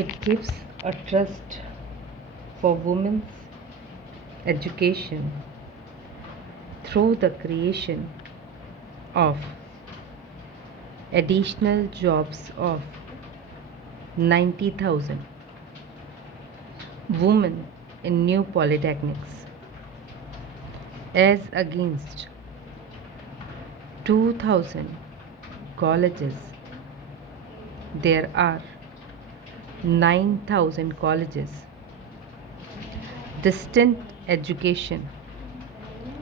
It gives a trust for women's education through the creation of additional jobs of 90,000 women in new polytechnics as against 2,000 colleges. There are 9,000 colleges. Distant education,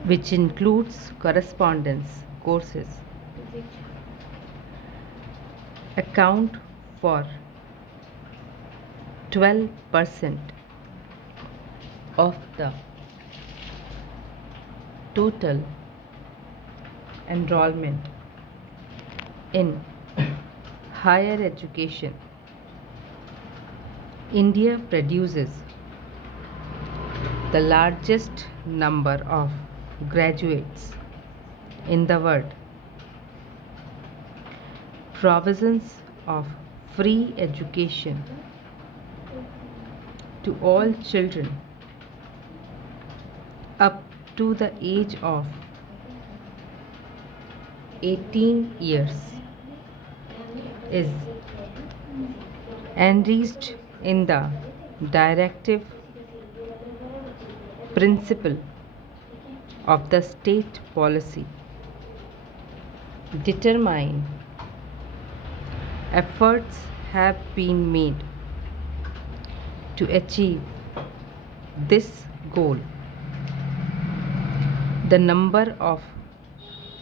which includes correspondence courses, account for 12% of the total enrollment in higher education. India produces the largest number of graduates in the world. Provisions of free education to all children up to the age of 18 years is enriched in the directive principle of the state policy. Determine efforts have been made to achieve this goal. The number of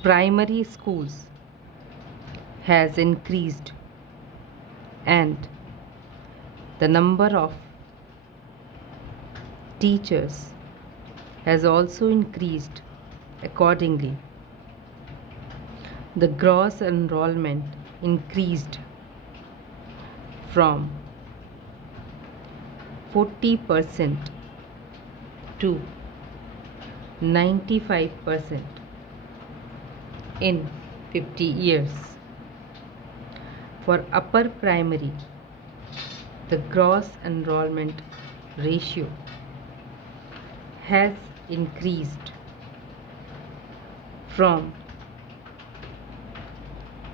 primary schools has increased and the number of teachers has also increased accordingly. The gross enrollment increased from 40% to 95% in 50 years. For upper primary, the gross enrollment ratio has increased from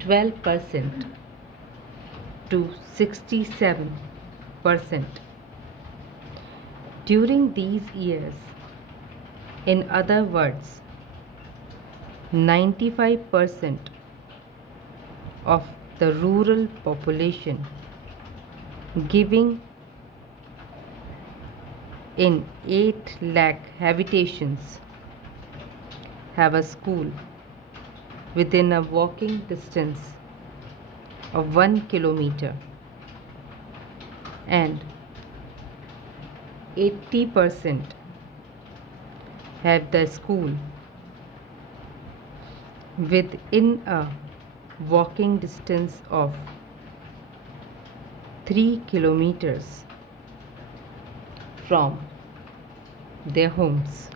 12% to 67% during these years. In other words, 95% of the rural population giving in 8 lakh habitations have a school within a walking distance of 1 kilometer, and 80% have the school within a walking distance of 3 kilometers from their homes.